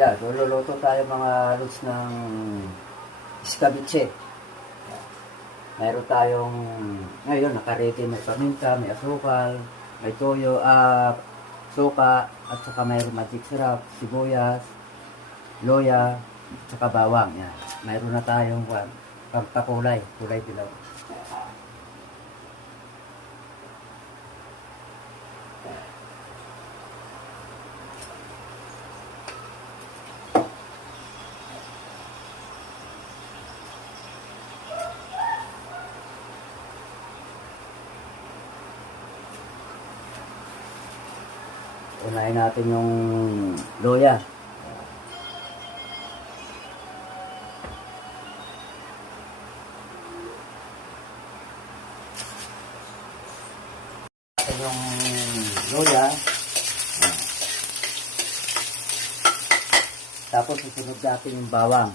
Yan, so luluto tayo mga lods ng escabeche. Mayroon tayong, ngayon nakarete, may paminta, may asukal, may toyo, suka, at saka mayroon magic syrup, sibuyas, loya, at saka bawang. Yan. Mayroon na tayong pagpakulay, kulay dilaw. Unahin natin yung loya. Yung loya. Tapos susunod natin yung bawang.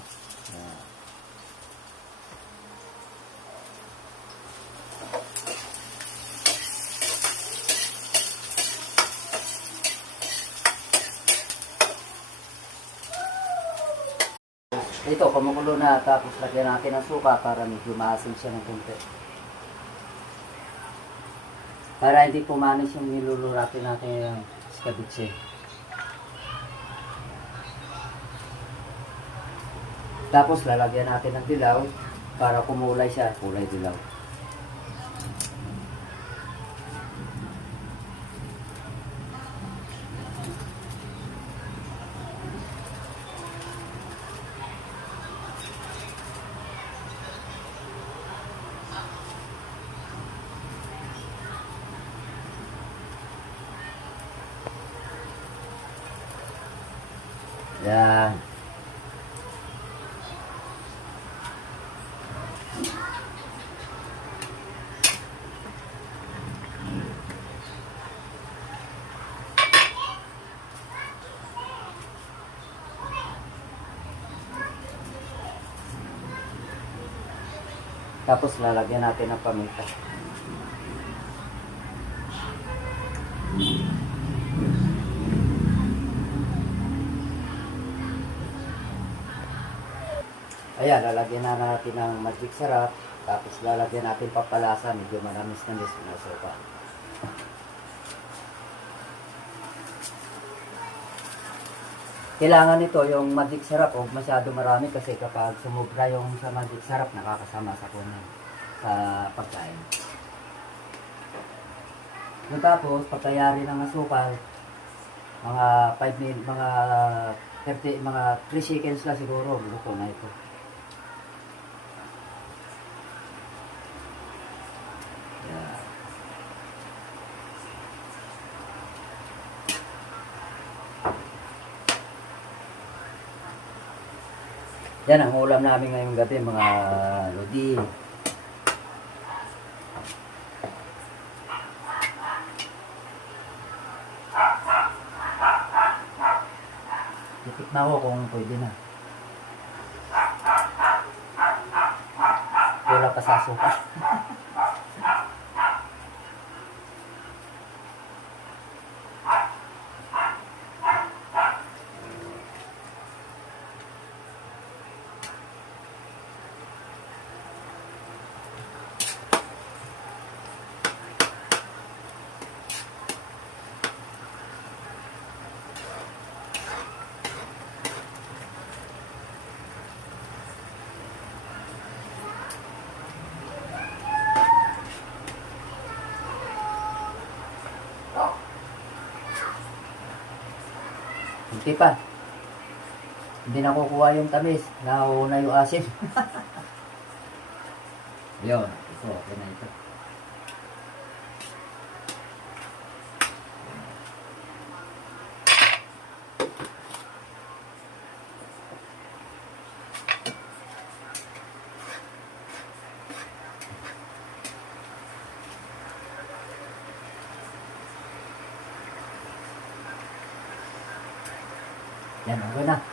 Ito, kumukulo na, tapos lagyan natin ng suka para medyo maasim siya ng konti. Para hindi pumanis yung niluluratin natin yung escabeche. Tapos lalagyan natin ng dilaw para kumulay siya, kulay dilaw. Yan. Tapos lalagyan natin ng paminta. Ayan, lalagyan na natin ng magic syrup. Tapos lalagyan natin papalasa, medyo manamis-namis na sopa. Kailangan nito yung magic syrup, huwag masyado marami kasi kapag sumubra yung sa magic syrup, nakakasama sa kunin sa pagkain. Tapos, pagkayari ng asukal, mga 5 minutes, mga 30, mga 3 seconds lang siguro, luto na ito. Yan ang ulam namin ngayong gabi, mga lodi. Titikman ko kung pwede na. Wala pa sa suka. Hindi pa. Hindi nakukuha yung tamis. Nauuna yung asim. Yun. Ito. Okay na ito. Yan. Okay na.